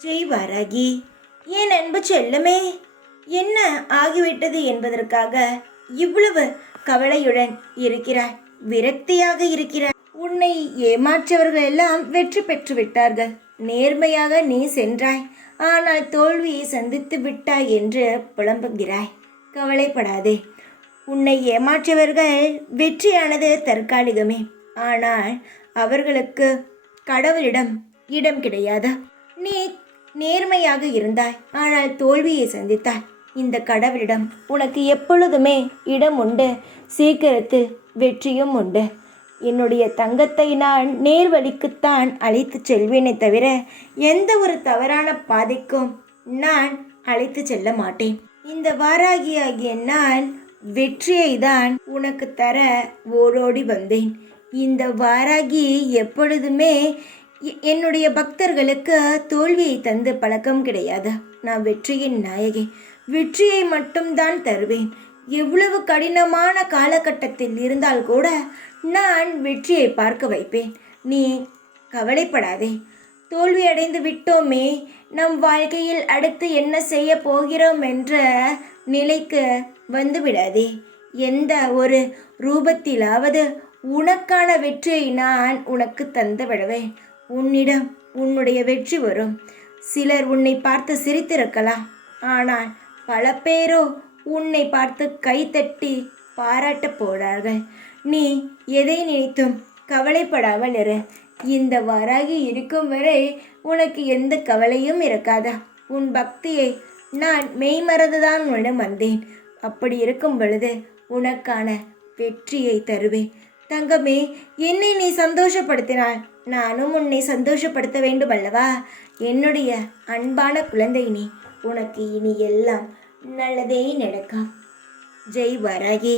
ஜெய் வாராகி, என் அன்பு செல்லமே, என்ன ஆகிவிட்டது என்பதற்காக இவ்வளவு கவலையுடன் இருக்கிறாய், விரக்தியாக இருக்கிறாய். உன்னை ஏமாற்றவர்கள் எல்லாம் வெற்றி பெற்று விட்டார்கள். நேர்மையாக நீ சென்றாய், ஆனால் தோல்வியை சந்தித்து விட்டாய் என்று புலம்புகிறாய். கவலைப்படாதே. உன்னை ஏமாற்றியவர்கள் வெற்றியானது தற்காலிகமே. ஆனால் அவர்களுக்கு கடவுளிடம் இடம் கிடையாது. நீ நேர்மையாக இருந்தாய், ஆனால் தோல்வியை சந்தித்தாய். இந்த கடவுளிடம் உனக்கு எப்பொழுதுமே இடம் உண்டு. சீக்கிரத்தில் வெற்றியும் உண்டு. என்னுடைய தங்கத்தை நான் நேர்வழிக்குத்தான் அழைத்து செல்வேனே தவிர எந்த ஒரு தவறான பாதைக்கும் நான் அழைத்து செல்ல மாட்டேன். இந்த வாராகியாகிய நான் வெற்றியை தான் உனக்கு தர ஓடோடி வந்தேன். இந்த வாராகி எப்பொழுதுமே என்னுடைய பக்தர்களுக்கு தோல்வியை தந்து பழக்கம் கிடையாது. நான் வெற்றியின் நாயகி. வெற்றியை மட்டும்தான் தருவேன். எவ்வளவு கடினமான காலகட்டத்தில் இருந்தால் கூட நான் வெற்றியை பார்க்க வைப்பேன். நீ கவலைப்படாதே. தோல்வி அடைந்து விட்டோமே, நம் வாழ்க்கையில் அடுத்து என்ன செய்ய போகிறோம் என்ற நிலைக்கு வந்து விடாதே. எந்த ஒரு ரூபத்திலாவது உனக்கான வெற்றியை நான் உனக்கு தந்து விடுவேன். உன்னிடம் உன்னுடைய வெற்றி வரும். சிலர் உன்னை பார்த்து சிரித்திருக்கலாம், ஆனால் பல பேரோ உன்னை பார்த்து கைத்தட்டி பாராட்டப் போகிறார்கள். நீ எதை நினைத்தும் கவலைப்படாமல் இரு. இந்த வாராகி இருக்கும் வரை உனக்கு எந்த கவலையும் இருக்காதா? உன் பக்தியை நான் மெய்மறந்துதான் உன்னிடம் வந்தேன். அப்படி இருக்கும் பொழுது உனக்கான வெற்றியை தருவேன். தங்கமே, என்னை நீ சந்தோஷப்படுத்தினால் நானும் உன்னை சந்தோஷப்படுத்த வேண்டும் அல்லவா? என்னுடைய அன்பான குழந்தை நீ. உனக்கு இனி எல்லாம் நல்லதே நடக்கும். ஜெய் வாராகி.